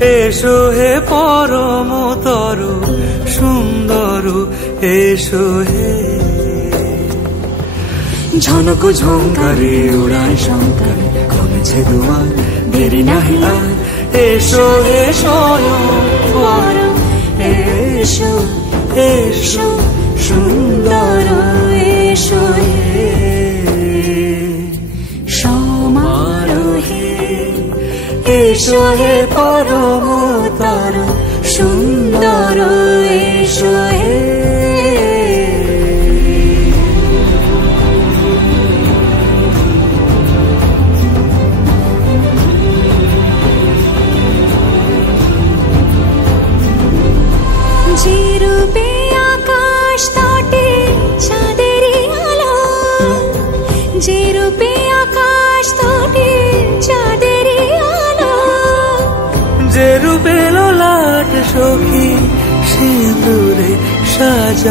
এসো হে পরমতর সুন্দর, এসো হে। ঝনক ঝঙ্কারে উড়ায় শঙ্কারে খুলেছে দুয়ার, দেরি নাহি আর। এসো হে স্বয়ংবর, এসো এসো সুন্দর, এসো হে সমারোহে। এসো হে পরমতর সুন্দর, এসো হে। যে রূপে আকাশ তটে চাঁদেরই আলো, যে রূপে আকাশ তটে চাঁদেরই আলো, যে রূপে ললাট সখী সিঁদুরে সাজা।